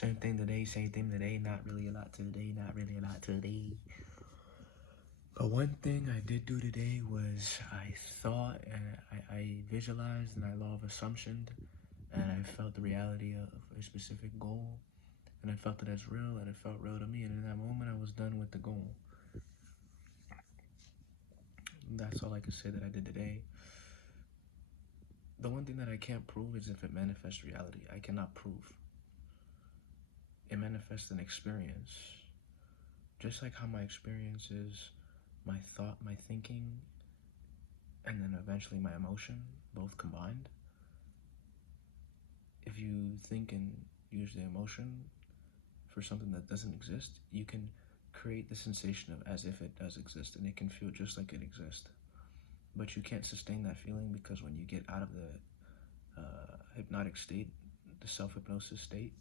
Same thing today, not really a lot today, not really a lot today. But one thing I did do today was I thought and I visualized and I law of assumption and I felt the reality of a specific goal and I felt it as real and it felt real to me, and in that moment I was done with the goal. That's all I could say that I did today. The one thing that I can't prove is if it manifests reality. I cannot prove. It manifests an experience. Just like how my experience is my thought, my thinking, and then eventually my emotion, both combined. If you think and use the emotion for something that doesn't exist, you can create the sensation of as if it does exist, and it can feel just like it exists. But you can't sustain that feeling because when you get out of the hypnotic state, the self-hypnosis state,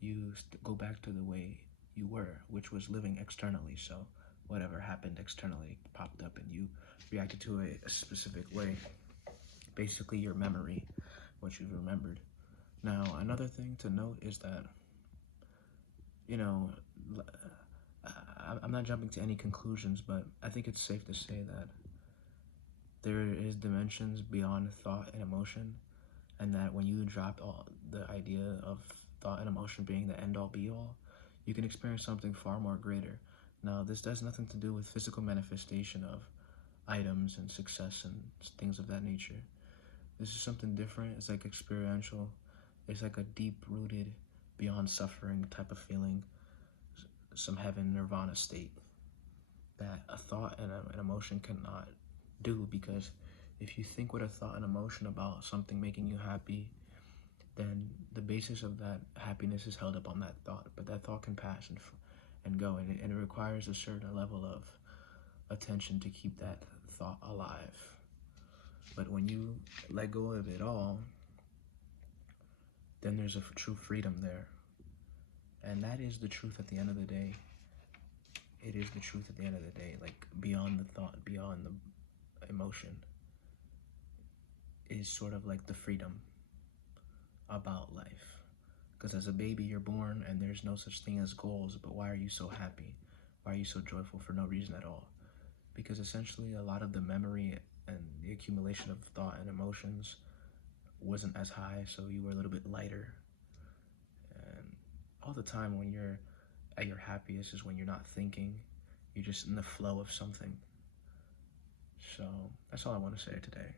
you go back to the way you were, which was living externally. So whatever happened externally popped up and you reacted to it a specific way. Basically your memory, what you've remembered. Now, another thing to note is that, I'm not jumping to any conclusions, but I think it's safe to say that there is dimensions beyond thought and emotion, and that when you drop all the idea of thought and emotion being the end-all be-all, you can experience something far more greater. Now, this does nothing to do with physical manifestation of items and success and things of that nature. This is something different. It's like experiential. It's like a deep-rooted, beyond suffering type of feeling, some heaven nirvana state that a thought and an emotion cannot do, because if you think with a thought and emotion about something making you happy, then the basis of that happiness is held up on that thought, but that thought can pass and go, and it requires a certain level of attention to keep that thought alive. But when you let go of it all, then there's a true freedom there. And that is the truth at the end of the day. It is the truth at the end of the day, like beyond the thought, beyond the emotion, is sort of like the freedom about life. Because as a baby, you're born and there's no such thing as goals, but why are you so happy? Why are you so joyful for no reason at all? Because essentially a lot of the memory and the accumulation of thought and emotions wasn't as high, so you were a little bit lighter. And all the time when you're at your happiest is when you're not thinking, you're just in the flow of something. So that's all I want to say today.